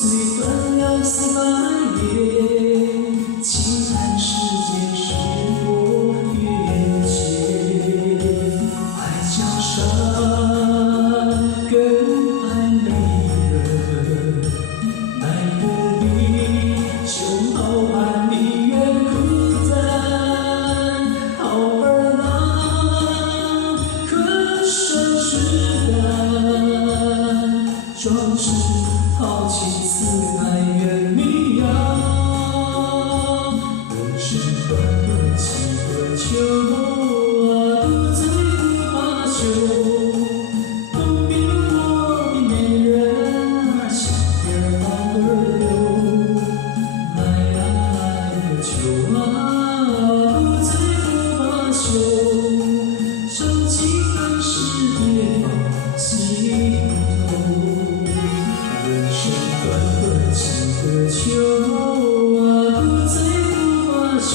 虽分了400年，轻叹世间事多缘浅。爱江山更爱美人，奈何你胸口含蜜月孤单，好儿郎可算是胆，壮志豪情四海远名扬。人生短短几个秋啊，不醉不罢休。东边我的美人儿，西边好儿流。来呀来呀秋啊，不醉不罢休。收尽寒食别放心头。人生短短几个秋啊，不醉不罢休。